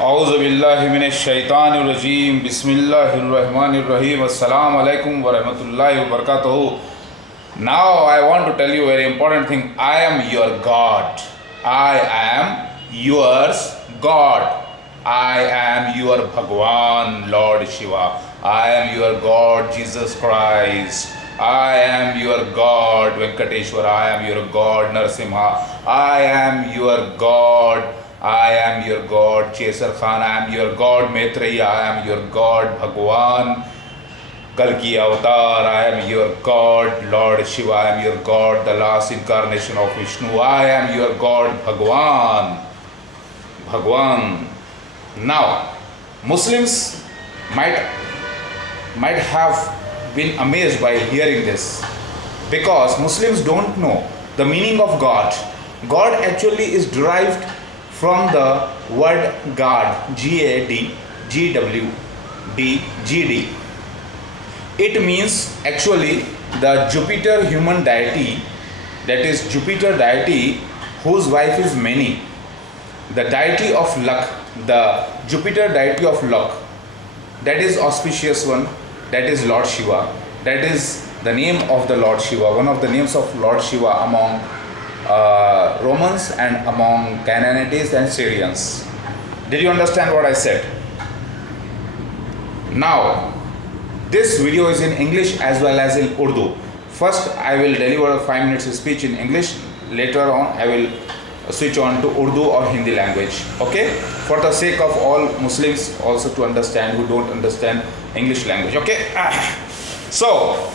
औज़ुबिल्लाहिमिनश्शैतानिर्रजीम बिस्मिल्लाहिर्रहमानिर्रहीम अस्सलामु अलैकुम वरहमतुल्लाहि वबरकातुहू. Now I want to tell you a very important thing. I am your God. I am yours God. I am your Bhagwan Lord Shiva. I am your God Jesus Christ. I am your God Venkateshwara. I am your God Narasimha. I am your God. I am your God Chesar Khan. I am your God Maitreya. I am your God Bhagwan Kalki Avatar. I am your God Lord Shiva. I am your God, the last incarnation of Vishnu. I am your God Bhagwan. Bhagwan. Now, Muslims might have been amazed by hearing this, because Muslims don't know the meaning of God. God actually is derived from the word God, G-A-D, G-W-D, G-D. It means actually the Jupiter human deity, that is Jupiter deity whose wife is many. The deity of luck, the Jupiter deity of luck, that is auspicious one, that is Lord Shiva. That is the name of the Lord Shiva, one of the names of Lord Shiva among Romans and among Canaanites and Syrians. Did you understand what I said? Now, this video is in English as well as in Urdu. First, I will deliver a 5 minutes speech in English. Later on, I will switch on to Urdu or Hindi language. Okay? For the sake of all Muslims also to understand who don't understand English language. Okay? So,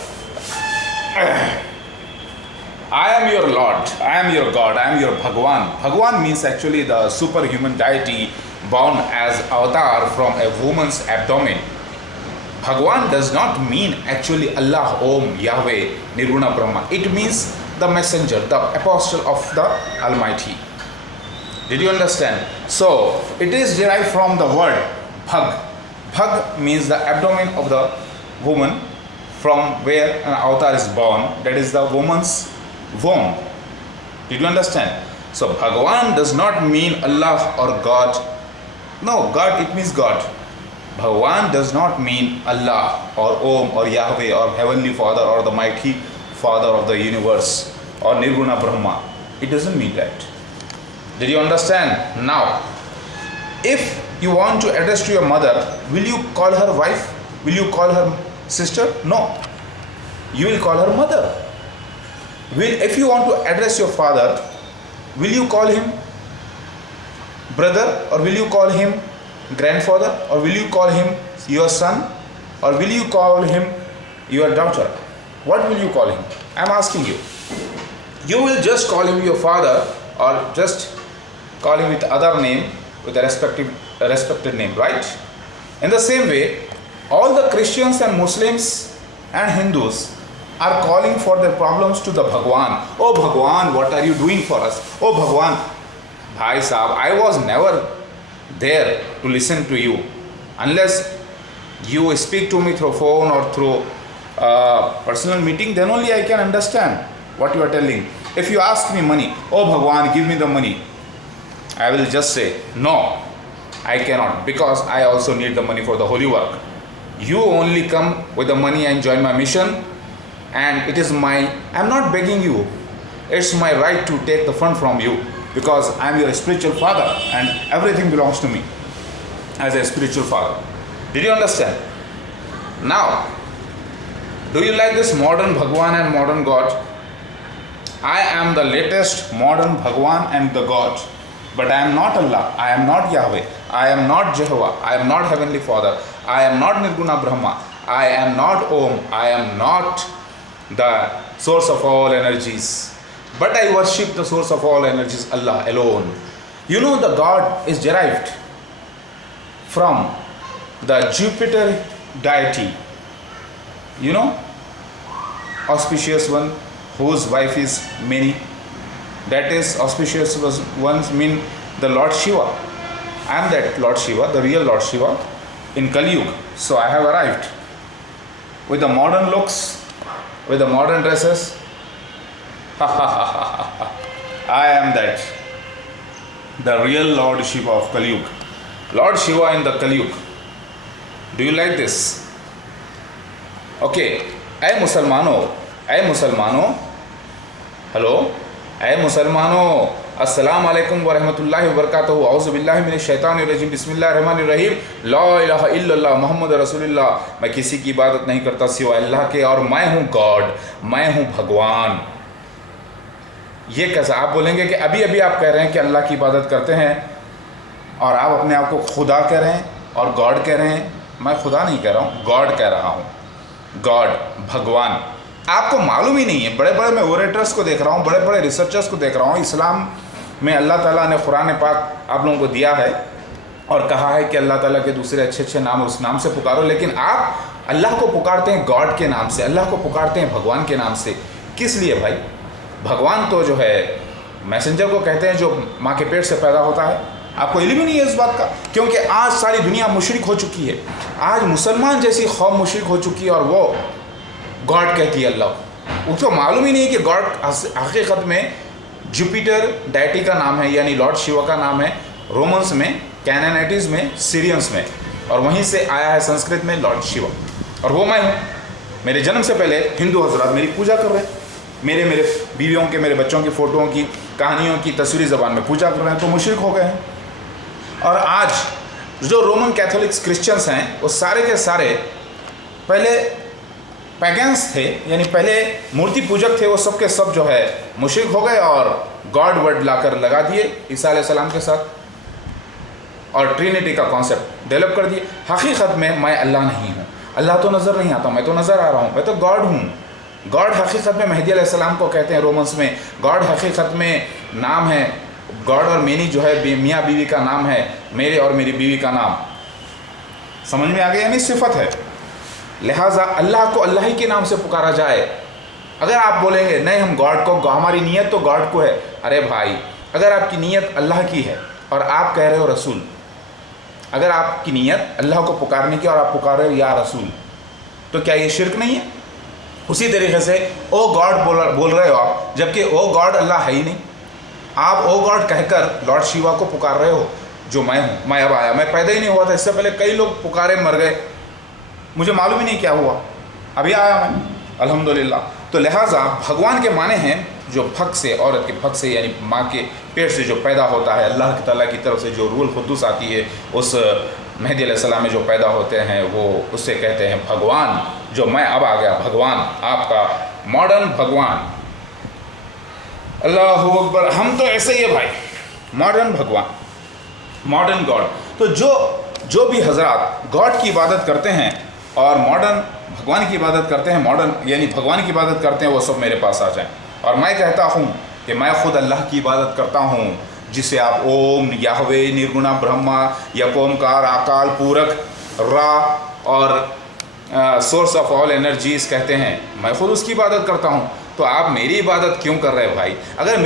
I am your Lord, I am your God, I am your Bhagwan. Bhagwan means actually the superhuman deity born as avatar from a woman's abdomen. Bhagwan does not mean actually Allah, Om, Yahweh, Nirguna Brahma. It means the messenger, the apostle of the Almighty. Did you understand? So, it is derived from the word Bhag. Bhag means the abdomen of the woman from where an avatar is born. That is the woman's womb. Did you understand? So Bhagavan does not mean Allah or God. No, God, it means God. Bhagavan does not mean Allah or Om or Yahweh or Heavenly Father or the Mighty Father of the universe or Nirguna Brahma. It doesn't mean that. Did you understand? Now, if you want to address to your mother, will you call her wife? Will you call her sister? No. You will call her mother. If you want to address your father, will you call him brother, or will you call him grandfather, or will you call him your son, or will you call him your daughter? What will you call him? I am asking you. You will just call him your father, or just call him with other name, with a respected name, right? In the same way, all the Christians and Muslims and Hindus are calling for their problems to the Bhagwan. Oh Bhagwan, what are you doing for us? Oh Bhagwan, Bhai Sahab, I was never there to listen to you. Unless you speak to me through phone or through personal meeting, then only I can understand what you are telling. If you ask me money, oh Bhagwan, give me the money, I will just say, no, I cannot, because I also need the money for the holy work. You only come with the money and join my mission, and it is I am not begging you, it's my right to take the fund from you, because I am your spiritual father and everything belongs to me as a spiritual father. Did you understand? Now, do you like this modern Bhagwan and modern God? I am the latest modern Bhagwan and the God, but I am not Allah, I am not Yahweh, I am not Jehovah, I am not Heavenly Father, I am not Nirguna Brahma, I am not Om, I am not the source of all energies, but I worship the source of all energies, Allah alone. You know, the God is derived from the Jupiter deity, you know, auspicious one whose wife is many. That is auspicious ones mean the Lord Shiva. I am that Lord Shiva, the real Lord Shiva in Kali Yuga. So I have arrived with the modern looks, with the modern dresses. I am that, the real Lord Shiva of Kali Yuga. Lord Shiva in the Kaliyug. Do you like this? Okay. ऐ मुसलमानों, हेलो, ऐ मुसलमानों, अस्सलाम वालेकुम व रहमतुल्लाहि व बरकातहू, औज़ु बिल्लाहि मिनश शैतानिर रजीम, बिस्मिल्लाहिर रहमानिर रहीम, ला इलाहा इल्लल्लाह मुहम्मद रसूलुल्लाह। मैं किसी की इबादत नहीं करता सिवाय अल्लाह के, और मैं हूँ गॉड, मैं हूँ भगवान। ये कैसा? आप बोलेंगे कि अभी अभी आप कह रहे हैं कि अल्लाह की इबादत करते हैं और आप अपने आप को खुदा कह रहे हैं और गॉड कह रहे हैं। मैं खुदा नहीं कह रहा हूँ, गॉड कह रहा हूँ, गॉड, भगवान। आपको मालूम ही नहीं है। बड़े बड़े मैं ओरेटर्स को देख रहा हूँ, बड़े बड़े रिसर्चर्स को देख रहा हूँ। इस्लाम में अल्लाह ताला ने कुरान पाक आप लोगों को दिया है और कहा है कि अल्लाह ताला के दूसरे अच्छे अच्छे नाम, उस नाम से पुकारो, लेकिन आप अल्लाह को पुकारते हैं गॉड के नाम से, अल्लाह को पुकारते हैं भगवान के नाम से। किस लिए भाई? भगवान तो जो है मैसेंजर को कहते हैं जो माँ के पेट से पैदा होता है। आपको इल्म ही नहीं है इस बात का, क्योंकि आज सारी दुनिया मुशरिक हो चुकी है। आज मुसलमान जैसी कौम मुशरिक हो चुकी है और वो गॉड कहती है अल्लाह। उसको मालूम ही नहीं कि गॉड हकीकत में जुपिटर डायटी का नाम है, यानी लॉर्ड शिवा का नाम है, रोमन्स में, कैनानाइटिस में, सीरियंस में, और वहीं से आया है संस्कृत में लॉर्ड शिवा। और वो मैं हूँ। मेरे जन्म से पहले हिंदू हजरात मेरी पूजा कर रहे हैं, मेरे बीवियों के, मेरे बच्चों की फ़ोटोओं की, कहानियों की तस्वीरी ज़बान में पूजा कर रहे हैं, तो मुशरिक हो गए हैं। और आज जो रोमन कैथोलिक्स क्रिश्चियंस हैं वो सारे के सारे पहले पैगन्स थे, यानी पहले मूर्ति पूजक थे। वो सब के सब जो है मुशरिक हो गए और गॉड वर्ड लाकर लगा दिए ईसा अलैहिस्सलाम के साथ और ट्रिनिटी का कॉन्सेप्ट डेवलप कर दिए। हकीकत में मैं अल्लाह नहीं हूँ, अल्लाह तो नज़र नहीं आता, मैं तो नज़र आ रहा हूँ, मैं तो गॉड हूँ। गॉड हकीकत में मेहदी अलैहिस्सलाम को कहते हैं रोमन्स में। गॉड हकीकत में नाम है, गॉड और मेनी जो है मियाँ बीवी का नाम है, मेरे और मेरी बीवी का नाम। समझ में आ गया? यानी सिफत है। लिहाजा अल्लाह को अल्लाह ही के नाम से पुकारा जाए। अगर आप बोलेंगे नहीं हम गॉड को, हमारी नीयत तो गॉड को है, अरे भाई अगर आपकी नीयत अल्लाह की है और आप कह रहे हो रसूल, अगर आपकी नीयत अल्लाह को पुकारने की और आप पुकार रहे हो या रसूल, तो क्या ये शिर्क नहीं है? उसी तरीके से ओ गॉड बोल रहे हो आप, जबकि ओ गॉड अल्लाह है ही नहीं। आप ओ गॉड कहकर लॉर्ड शिवा को पुकार रहे हो जो मैं हूँ, मैं अब आया, मैं पैदा ही नहीं हुआ था, इससे पहले कई लोग पुकारे मर गए, मुझे मालूम ही नहीं क्या हुआ, अभी आया मैं, अल्हम्दुलिल्लाह। तो लिहाजा भगवान के माने हैं जो फक से, औरत के फक से, यानी माँ के पेट से जो पैदा होता है, अल्लाह ताला की तरफ से जो रूल खुद्दूस आती है, उस मेहदी अलैहिस्सलाम में जो पैदा होते हैं वो उससे कहते हैं भगवान। जो मैं अब आ गया, भगवान, आपका मॉडर्न भगवान। अल्लाहु अकबर। हम तो ऐसे ही है भाई, मॉडर्न भगवान, मॉडर्न गॉड। तो जो भी हजरात गॉड की इबादत करते हैं और मॉडर्न भगवान की इबादत करते हैं, मॉडर्न यानी भगवान की इबादत करते हैं, वो सब मेरे पास आ जाएं। और मैं कहता हूँ कि मैं खुद अल्लाह की इबादत करता हूँ, जिसे आप ओम, याहवे, निर्गुणा ब्रह्मा, यकोमकार, अकाल पूरक, रा और सोर्स ऑफ ऑल एनर्जीज कहते हैं। मैं खुद उसकी इबादत करता हूँ। तो आप मेरी इबादत क्यों कर रहे हैं भाई? अगर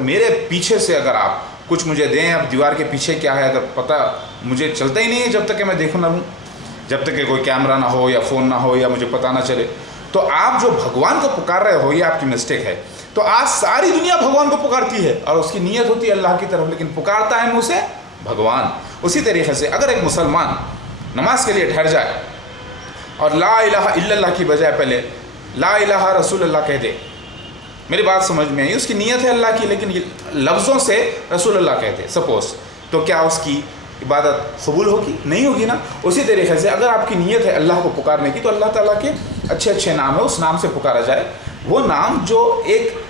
मेरे पीछे से अगर आप कुछ मुझे दें, अब दीवार के पीछे क्या है अगर पता मुझे चलता ही नहीं है जब तक कि मैं देखूँ ना लूँ, जब तक कि कोई कैमरा ना हो या फ़ोन ना हो या मुझे पता ना चले। तो आप जो भगवान को पुकार रहे हो ये आपकी मिस्टेक है। तो आज सारी दुनिया भगवान को पुकारती है और उसकी नीयत होती है अल्लाह की तरफ, लेकिन पुकारता है मुँह से भगवान। उसी तरीके से अगर एक मुसलमान नमाज के लिए ठहर जाए और ला इलाहा इल्लल्लाह की बजाय पहले ला इलाहा रसूलुल्लाह कह दे, मेरी बात समझ में आई, उसकी नीयत है अल्लाह की, लेकिन लफ्ज़ों से रसूलुल्लाह कहते सपोज़, तो क्या उसकी इबादत कबूल होगी? नहीं होगी ना। उसी तरीके से अगर आपकी नीयत है अल्लाह को पुकारने की, तो अल्लाह ताला के अच्छे अच्छे नाम है, उस नाम से पुकारा जाए। वो नाम जो एक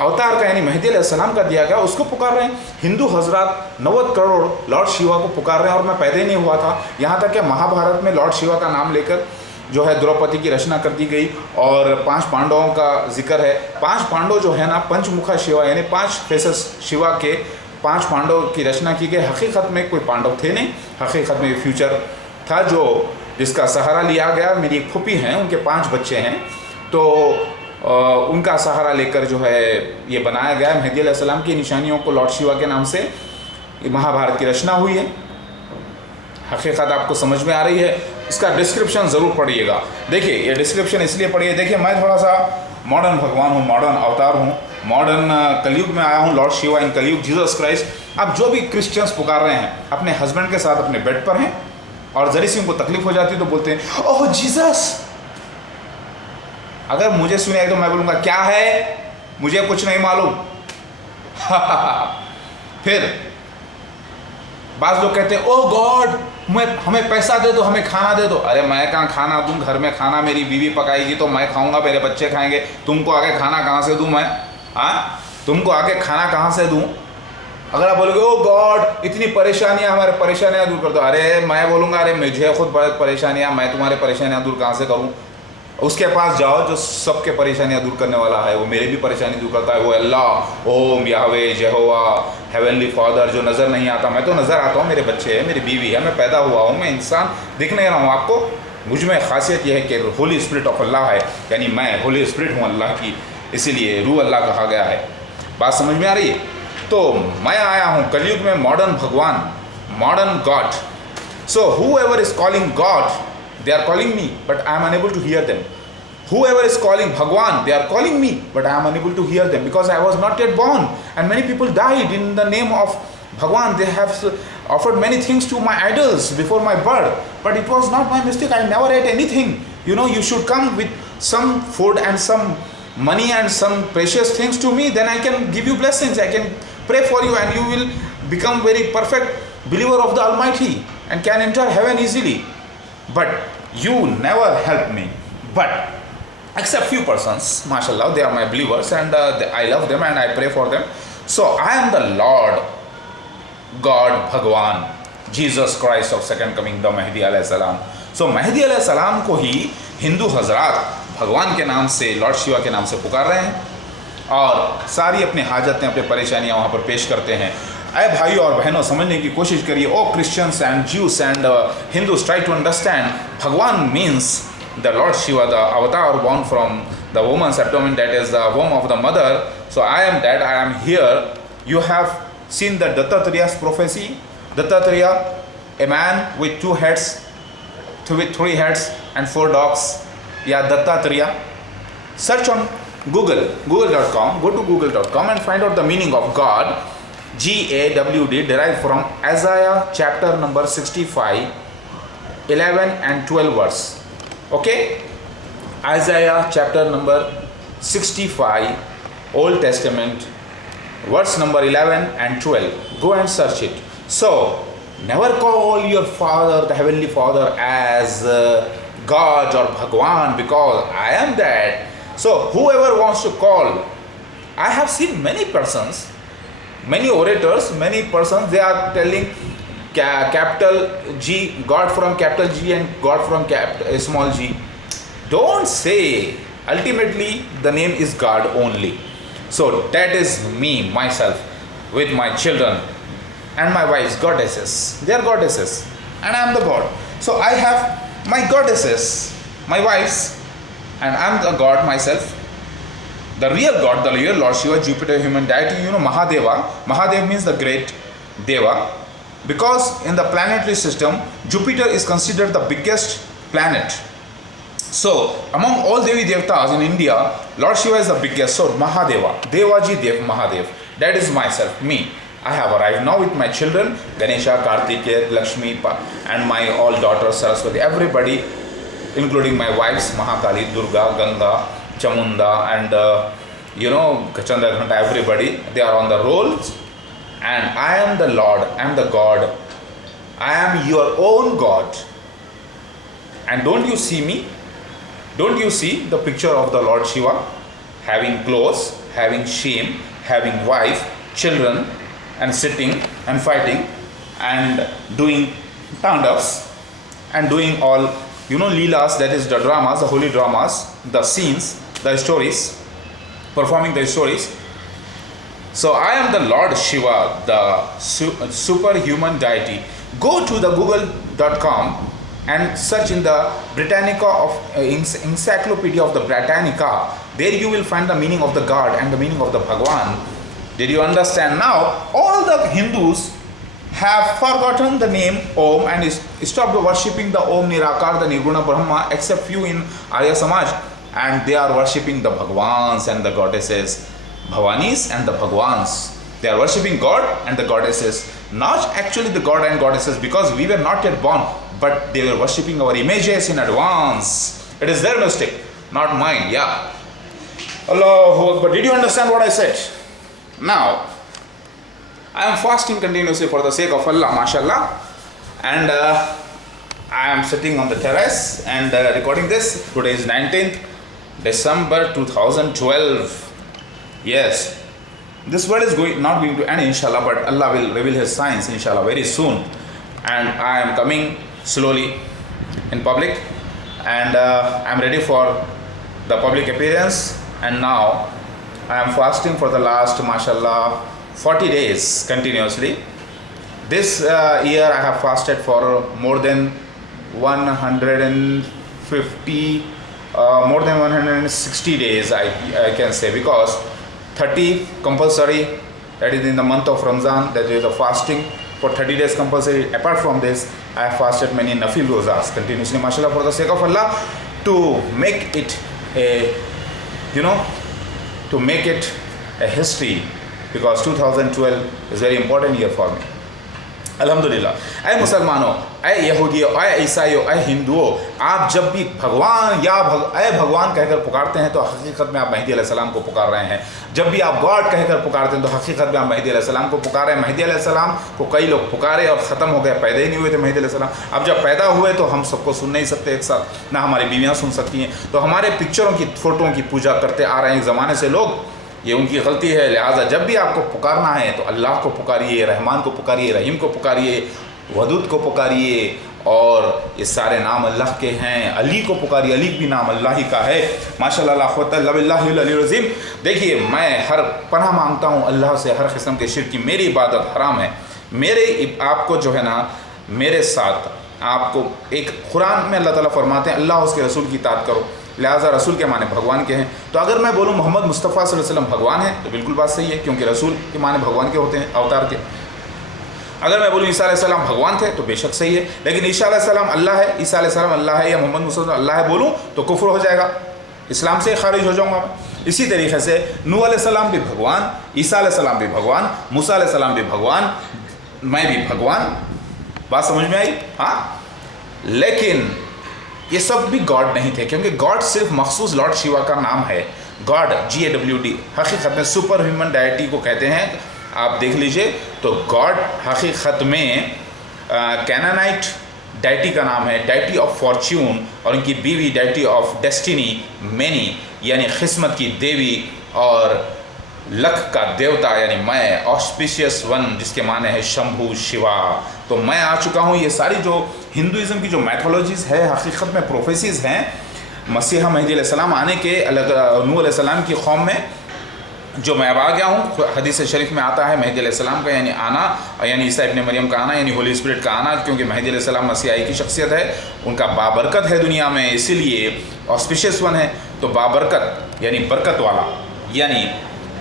अवतार का यानी मेहदी अलैहिस्सलाम का दिया गया, उसको पुकार रहे हैं। हिंदू हजरात 90 करोड़ लॉर्ड शिवा को पुकार रहे हैं और मैं पैदा ही नहीं हुआ था। यहाँ तक कि महाभारत में लॉर्ड शिवा का नाम लेकर जो है द्रौपदी की रचना कर दी गई और 5 पांडवों का जिक्र है। 5 पांडव जो है ना, पंचमुखा शिवा यानी 5 फेसेस शिवा के 5 पांडव की रचना की गई। हकीकत में कोई पांडव थे नहीं, हकीकत में फ्यूचर था जो जिसका सहारा लिया गया। मेरी एक फूफी हैं, उनके 5 बच्चे हैं, तो उनका सहारा लेकर जो है ये बनाया गया। मेहदी अलैहिस्सलाम की निशानियों को लॉर्ड शिवा के नाम से महाभारत की रचना हुई है। हकीकत आपको समझ में आ रही है? इसका डिस्क्रिप्शन ज़रूर पढ़िएगा। देखिए ये डिस्क्रिप्शन इसलिए पढ़िए, देखिए मैं थोड़ा सा मॉडर्न भगवान हूँ, मॉडर्न अवतार हूँ, मॉडर्न कलयुग में आया हूँ, लॉर्ड शिवा इन कलयुग, जीसस क्राइस्ट। अब जो भी क्रिश्चियंस पुकार रहे हैं, अपने हस्बैंड के साथ अपने बेड पर हैं और जरी सी उनको तकलीफ हो जाती है तो बोलते हैं ओह जीसस। अगर मुझे सुने तो मैं बोलूँगा क्या है, मुझे कुछ नहीं मालूम। फिर बाज़ लोग कहते हैं ओह गॉड, हमें पैसा दे दो, हमें खाना दे दो। अरे मैं कहाँ खाना दूँ, घर में खाना मेरी बीवी पकाएगी तो मैं खाऊंगा, मेरे बच्चे खाएंगे, तुमको आगे खाना कहाँ से दूँ मैं? हाँ, तुमको आगे खाना कहाँ से दूँ? अगर आप बोलोगे ओ गॉड इतनी परेशानियाँ, हमारे परेशानियाँ दूर कर दो, अरे मैं बोलूँगा अरे मुझे खुद बहुत परेशानियाँ, मैं तुम्हारे परेशानियाँ दूर कहाँ से करूँ? उसके पास जाओ जो सबके परेशानियाँ दूर करने वाला है, वो मेरे भी परेशानी दूर करता है, वो अल्लाह, ओम याहवे यहोवा, हेवनली फादर, जो नज़र नहीं आता। मैं तो नज़र आता हूँ, मेरे बच्चे हैं, मेरी बीवी है, मैं पैदा हुआ हूँ, मैं इंसान दिख नहीं रहा हूँ आपको। मुझ में खासियत यह है कि होली स्पिरिट ऑफ अल्लाह है, यानी मैं होली स्पिरिट हूँ अल्लाह की, इसीलिए रूह अल्लाह कहा गया है। बात समझ में आ रही है? तो मैं आया हूँ कलयुग में मॉडर्न भगवान, modern God. So whoever is calling God, they are calling me, but I am unable to hear them. Whoever is calling Bhagwan, they are calling me, but I am unable to hear them because I was not yet born. And many people died in the name of Bhagwan. They have offered many things to my idols before my birth, but it was not my mistake. I never ate anything. You know, you should come with some food and some money and some precious things to me, then I can give you blessings. I can pray for you and you will become very perfect believer of the Almighty and can enter heaven easily. But you never help me. But except few persons, mashallah, they are my believers and I love them and I pray for them. So I am the Lord God Bhagwan, Jesus Christ of second coming, the Mahdi alayhi salam. So Mahdi alayhi salam को ही हिंदू हजरात भगवान के नाम से, लॉर्ड शिवा के नाम से पुकार रहे हैं और सारी अपनी हाजतें, अपनी परेशानियां वहाँ पर पेश करते हैं। अरे भाइयों और बहनों, समझने की कोशिश करिए। Oh Christians and Jews and Hindus, try to understand. Bhagwan means the Lord Shiva, the avatar born from the woman's abdomen, that is the womb of the mother. So I am that, I am here. You have seen the Dattatreya's prophecy. Dattatreya, a man with two heads, with three heads and four dogs. Yeah, Dattatreya. Search on Google, google.com, go to google.com and find out the meaning of God. G-A-W-D, derived from Isaiah chapter number 65, 11 and 12 verse. Okay, Isaiah chapter number 65, Old Testament, verse number 11 and 12. Go and search it. So, never call your father, the heavenly father, as God or Bhagwan, because I am that. So, whoever wants to call, I have seen many persons, many orators, many persons, they are telling capital G, God from capital G and God from small g. Don't say. Ultimately, the name is God only. So that is me, myself, with my children and my wives, goddesses. They are goddesses and I am the God. So I have my goddesses, my wives, and I am the God myself. The real God, the real Lord Shiva, Jupiter, human deity, you know, Mahadeva. Mahadev means the great Deva. Because in the planetary system, Jupiter is considered the biggest planet. So, among all Devi Devtas in India, Lord Shiva is the biggest. So, Mahadeva, Devaji Dev Mahadev, that is myself, me. I have arrived now with my children, Ganesha, Kartikeya, Lakshmi, and my all daughters, Saraswati, everybody, including my wives, Mahakali, Durga, Ganga, Chamunda, and Chandra Ghanta, everybody, they are on the rolls. And I am the Lord, I am the God, I am your own God. And don't you see me? Don't you see the picture of the Lord Shiva having clothes, having shame, having wife, children, and sitting and fighting and doing tandavas and doing all, leelas, that is the dramas, the holy dramas, the scenes, the stories, performing the stories. So I am the Lord Shiva, the superhuman deity. Go to the google.com and search in the Britannica of Encyclopedia of the Britannica. There you will find the meaning of the God and the meaning of the Bhagwan. Did you understand now? All the Hindus have forgotten the name Om and stopped worshipping the Om Nirakar, the Nirguna Brahma, except few in Arya Samaj, and they are worshipping the Bhagwans and the goddesses. Bhavanis and the Bhagwans. They are worshipping God and the goddesses. Not actually the God and goddesses, because we were not yet born, but they were worshipping our images in advance. It is their mistake, not mine. Yeah. Allahu Akbar. Did you understand what I said? Now, I am fasting continuously for the sake of Allah, mashallah. And I am sitting on the terrace and recording this. Today is 19th December 2012. Yes, this world is not going to end, inshallah, but Allah will reveal His signs, inshallah, very soon. And I am coming slowly in public, and I am ready for the public appearance. And now I am fasting for the last, mashallah, 40 days continuously. This year I have fasted for more than 150, more than 160 days, I can say, because 30 compulsory, that is in the month of Ramzan, that is the fasting for 30 days compulsory. Apart from this, I have fasted many nafil rozas continuously, mashallah, for the sake of Allah, to make it a, to make it a history, because 2012 is very important year for me. अल्हम्दुलिल्लाह। ऐ मुसलमानों, ऐ यहूदियों, ऐ ईसाइयों, ऐ हिंदुओं, आप जब भी भगवान या ऐ भगवान कहकर पुकारते हैं तो हकीकत में आप मेहदी अलैहिस्सलाम को पुकार रहे हैं। जब भी आप गॉड कहकर पुकारते हैं तो हकीकत में आप मेहदी अलैहिस्सलाम को पुकार रहे हैं। मेहदी अलैहिस्सलाम को कई लोग पुकारे और ख़त्म हो गए, पैदा ही नहीं हुए थे मेहदी अलैहिस्सलाम। अब जब पैदा हुए तो हम सबको सुन नहीं सकते एक साथ, ना हमारी बीवियाँ सुन सकती हैं, तो हमारे पिक्चरों की, फ़ोटों की पूजा करते आ रहे हैं एक ज़माने से लोग। ये उनकी गलती है। लिहाजा जब भी आपको पुकारना है तो अल्लाह को पुकारिए, रहमान को पुकारिए, रहीम को पुकारिए, वदूद को पुकारिए, और ये सारे नाम अल्लाह के हैं। अली को पुकारिए, अली भी नाम अल्लाह ही का है। माशाअल्लाह, ला क़ुव्वता इल्ला बिल्लाहिल अलीयुल अज़ीम। देखिए, मैं हर पनाह मांगता हूँ अल्लाह से हर किस्म के शिर्क की। मेरी इबादत हराम है। आपको जो है ना, मेरे साथ आपको एक कुरान में अल्लाह ताला फरमाते हैं अल्लाह उसके रसूल की इताअत करो। लिहाजा रसूल के माने भगवान के हैं। तो अगर मैं बोलूँ मोहम्मद मुस्तफ़ा सल्लल्लाहु अलैहि वसल्लम भगवान है तो बिल्कुल बात सही है, क्योंकि रसूल के माने भगवान के होते हैं, अवतार के। अगर मैं बोलूँ ईसा अलैहिस्सलाम भगवान थे तो बेशक सही है, लेकिन ईसा अलैहिस्सलाम अल्लाह है, ईसा अलैहिस्सलाम अल्लाह है या मोहम्मद मुस्तफ़ा अल्लाह है बोलूँ तो कुफ्र हो जाएगा, इस्लाम से खारिज हो जाऊँगा मैं। इसी तरीके से नूह अलैहिस्सलाम भी भगवान, ईसा अलैहिस्सलाम भी भगवान, मूसा अलैहिस्सलाम भी भगवान, मैं भी भगवान। बात समझ में आई? हाँ, लेकिन ये सब भी गॉड नहीं थे, क्योंकि गॉड सिर्फ मखसूस लॉर्ड शिवा का नाम है। गॉड GAWD हकीकत में सुपर ह्यूमन डायटी को कहते हैं। आप देख लीजिए तो गॉड हकीकत में कैनानाइट डाइटी का नाम है, डाइटी ऑफ फॉर्च्यून, और उनकी बीवी डाइटी ऑफ डेस्टिनी मैनी, यानी किस्मत की देवी, और लक का देवता यानी मैं, ऑस्पिशियस वन जिसके माने है शंभु शिवा। तो मैं आ चुका हूँ। ये सारी जो हिंदुज़म की जो मैथोलॉजीज़ है, हकीकत में प्रोफेसीज़ हैं मसीहा मेहदी अलैहिस्सलाम आने के, अलग नूह अलैहिस्सलाम की कौम में, जो मैं अब आ गया हूँ। हदीस शरीफ में आता है मेहदी अलैहिस्सलाम का यानी आना, यानी ईसा इब्न मरियम का आना, यानी होली स्पिरिट का आना, क्योंकि मेहदी अलैहिस्सलाम मसीहाई की शख्सियत है, उनका बाबरकत है दुनिया में, इसीलिए ऑस्पिशियस वन है। तो बाबरकत यानी बरकत वाला, यानी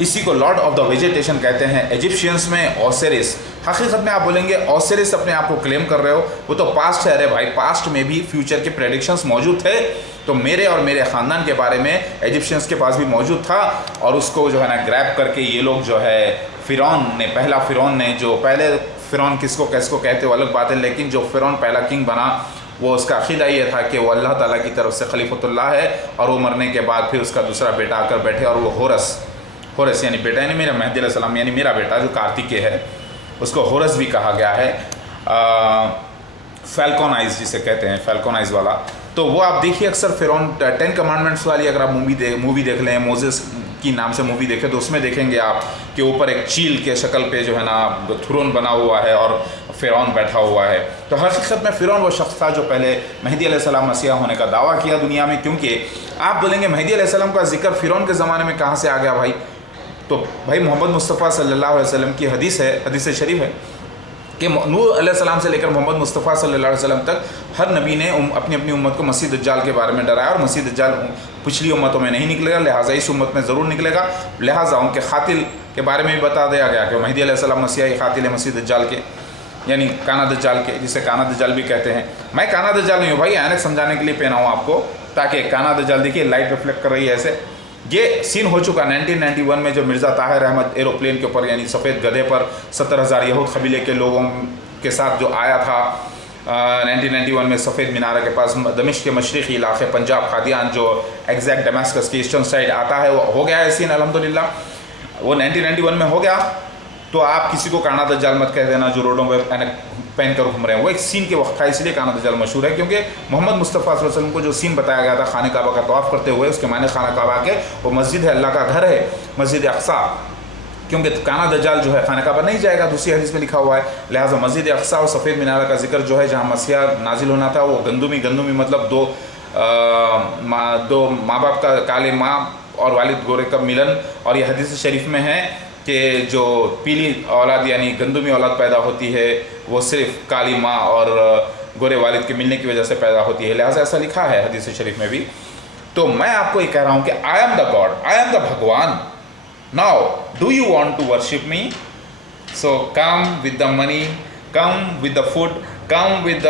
इसी को लॉर्ड ऑफ द वेजिटेशन कहते हैं। इजिप्शियंस में ओसिरिस, हकीकत में आप बोलेंगे ओसिरिस अपने आप को क्लेम कर रहे हो, वो तो पास्ट है। अरे भाई, पास्ट में भी फ्यूचर के प्रेडिक्शंस मौजूद थे, तो मेरे और मेरे ख़ानदान के बारे में इजिप्शियंस के पास भी मौजूद था, और उसको जो है ना ग्रैब करके ये लोग जो है फ़िरौन ने, पहला फ़िरौन ने, जो पहले फ़िरौन किसको कहते वो अलग बात है, लेकिन जो फ़िरौन पहला किंग बना वो उसका अक़ीदा ये था कि वो अल्लाह ताला की तरफ से खलीफतुल्लाह है, और वो मरने के बाद फिर उसका दूसरा बेटा आकर बैठे, और वो होरस यानी बेटा, यानी मेरा मेहदी अलैहिस्सलाम यानी मेरा बेटा जो कार्तिकेय है, उसको होरस भी कहा गया है। फैल्कोनाइज जिसे कहते हैं, फैल्कोनाइज वाला। तो वो आप देखिए अक्सर फ़िरौन 10 कमांडमेंट्स वाली, अगर आप मूवी देख लें, मोजेस की नाम से मूवी देखें, तो उसमें देखेंगे आप कि ऊपर एक चील के शक्ल पे जो है ना थ्रोन बना हुआ है और फ़िरौन बैठा हुआ है। तो हकीकत में फ़िरौन वो शख्स था जो पहले मेहदी अलैहिस्सलाम मसीहा होने का दावा किया दुनिया में। क्योंकि आप बोलेंगे मेहदी अलैहिस्सलाम का जिक्र फ़िरौन के ज़माने में कहाँ से आ गया भाई? तो भाई मोहम्मद मुस्तफ़ा सल्लल्लाहु अलैहि वसल्लम की हदीस है, हदीस शरीफ है कि नूह अलैहिस्सलाम से लेकर मोहम्मद मुस्तफ़ा सल्लल्लाहु अलैहि वसल्लम तक हर नबी ने अपनी अपनी उम्मत को मसीह दज्जाल के बारे में डराया, और मसीह दज्जाल पिछली उम्मतों में नहीं निकलेगा, लिहाजा इस उम्मत में ज़रूर निकलेगा। लिहाजा उनके क़ातिल के बारे में भी बता दिया गया कि मेहदी अलैहिस्सलाम मसीहा क़ातिल है मसीह दज्जाल के, यानी काना दज्जाल के, जिसे काना दज्जाल भी कहते हैं। मैं काना दज्जाल नहीं हूँ भाई, ऐनक समझाने के लिए पहना हूँ आपको, ताकि काना दज्जाल देखिए लाइट रिफ्लेक्ट कर रही है ऐसे, ये सीन हो चुका 1991 में, जब मिर्ज़ा ताहिर अहमद एरोप्लेन के ऊपर यानी सफ़ेद गधे पर 70,000 यहूद कबीले के लोगों के साथ जो आया था 1991 में सफ़ेद मीनार के पास दमिश्क के मशरक़ी इलाके पंजाब कादियान जो एग्जैक्ट डमास्कस की ईस्टर्न साइड आता है, वो हो गया है सीन अल्हम्दुलिल्लाह। वो 1991 में हो गया। तो आप किसी को काना दज्जाल मत कह देना जो रोडों पर पहन कर घूम रहे हैं। वो एक सीन के वक्त था, इसलिए काना दज्जाल मशहूर है, क्योंकि मोहम्मद मुस्तफ़ा सल्लल्लाहु अलैहि वसल्लम को जो सीन बताया गया था खाने काबा का तवाफ़ करते हुए, उसके माने खाना काबा के वो मस्जिद है, अल्लाह का घर है, मस्जिद अक़सा, क्योंकि काना दज्जाल जो है खाना काबा नहीं जाएगा, दूसरी हदीस में लिखा हुआ है। लिहाजा मस्जिद अक़सा और सफ़ेद मीनार का जिक्र जो है, जहाँ मसीहा नाजिल होना था, वो गंदुमी मतलब दो माँ बाप का, काले माँ और वालिद गोरे का मिलन। और ये हदीस शरीफ में है कि जो पीली औलाद यानी गंदुमी औलाद पैदा होती है, वो सिर्फ काली माँ और गोरे वालिद के मिलने की वजह से पैदा होती है। लिहाजा ऐसा लिखा है हदीस शरीफ में भी। तो मैं आपको ये कह रहा हूँ कि I am the God, I am the Bhagwan. Now do you want to worship me? So come with the money, come with the food, come with the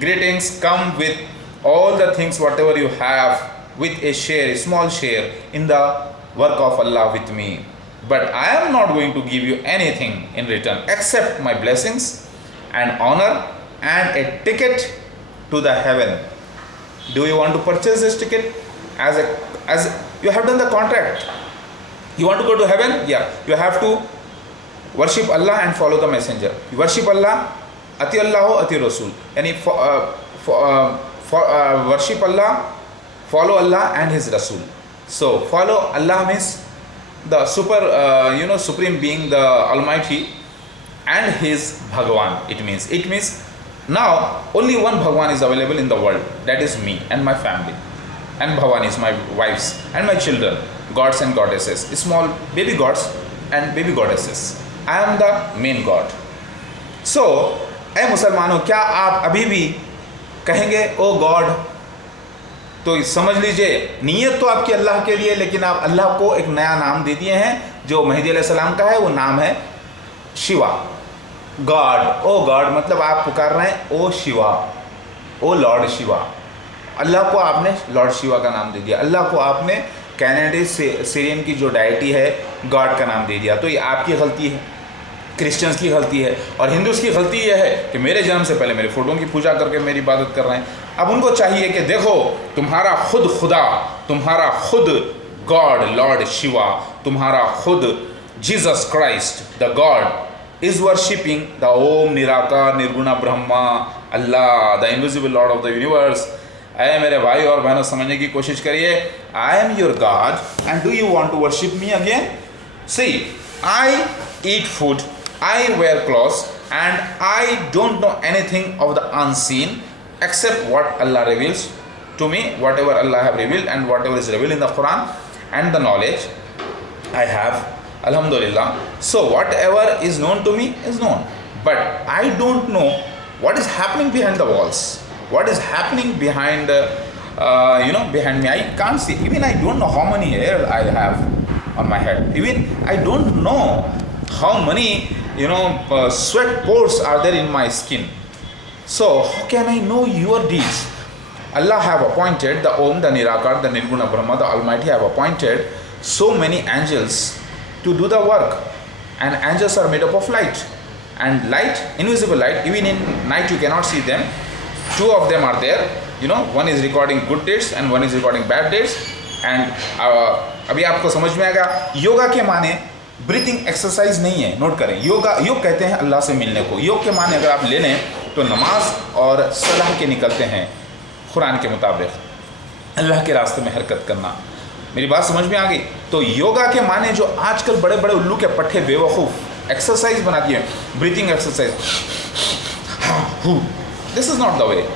greetings, come with all the things whatever you have, with a share, a small share in the work of Allah with me. But I am not going to give you anything in return except my blessings and honor and a ticket to the heaven. Do you want to purchase this ticket? As you have done the contract. You want to go to heaven? Yeah. You have to worship Allah and follow the messenger. You worship Allah, ati Allahu, ati Rasul. Yani worship Allah, follow Allah and His Rasul. So follow Allah means the supreme being, the Almighty, and His Bhagwan. It means now only one Bhagwan is available in the world. That is me and my family, and Bhavanis, my wives and my children, gods and goddesses, small baby gods and baby goddesses. I am the main God. So ऐ मुसलमानों, क्या आप अभी भी कहेंगे ओ गॉड? तो समझ लीजिए नीयत तो आपकी अल्लाह के लिए, लेकिन आप अल्लाह को एक नया नाम दे दिए हैं जो मेहदी अलैहिस्सलाम का है। वो नाम है शिवा। गॉड, ओ गॉड मतलब आप पुकार रहे हैं ओ शिवा, ओ लॉर्ड शिवा। अल्लाह को आपने लॉर्ड शिवा का नाम दे दिया। अल्लाह को आपने कैनेडी सीरियन की जो डायटी है गॉड का नाम दे दिया। तो ये आपकी गलती है, क्रिश्चियंस की गलती है, और हिंदूज़ की गलती यह है कि मेरे जन्म से पहले मेरे फ़ोटों की पूजा करके मेरी इबादत कर रहे हैं। अब उनको चाहिए कि देखो तुम्हारा खुद खुदा, तुम्हारा खुद गॉड लॉर्ड शिवा, तुम्हारा खुद Jesus Christ the God is worshipping the Om nirakar nirguna Brahma Allah, the invisible Lord of the universe. अरे मेरे भाई और बहनों, समझने की कोशिश करिए। I am your God and do you want to worship me again? See, I eat food, I wear clothes, and I don't know anything of the unseen except what Allah reveals to me, whatever Allah have revealed and whatever is revealed in the Quran, and the knowledge I have, alhamdulillah. So whatever is known to me is known, but I don't know what is happening behind the walls, what is happening behind behind me. I can't see, even I don't know how many hairs I have on my head, even I don't know how many sweat pores are there in my skin. So how can I know your deeds? Allah have appointed the Om, the Nirakar, the Nirguna Brahma, the Almighty have appointed so many angels to do the work. And angels are made up of light. And light, invisible light, even in night you cannot see them. Two of them are there. One is recording good deeds and one is recording bad deeds. And अभी आपको समझ में आएगा, योगा के माने breathing exercise नहीं है। नोट करें, योग कहते हैं अल्लाह से मिलने को। योग के माने अगर आप ले लें तो नमाज और सलाह के निकलते हैं कुरान के मुताबिक, अल्लाह के रास्ते में हरकत करना। मेरी बात समझ में आ गई? तो योगा के माने जो आजकल बड़े बड़े उल्लू के पट्टे बेवकूफ़ एक्सरसाइज बना दिए, breathing exercise, this is not the way.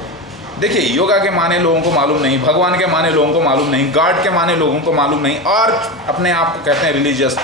देखिए, योगा के माने लोगों को मालूम नहीं, भगवान के माने लोगों को मालूम नहीं, गॉड के माने लोगों को मालूम नहीं, और अपने आप को कहते हैं रिलीजियस।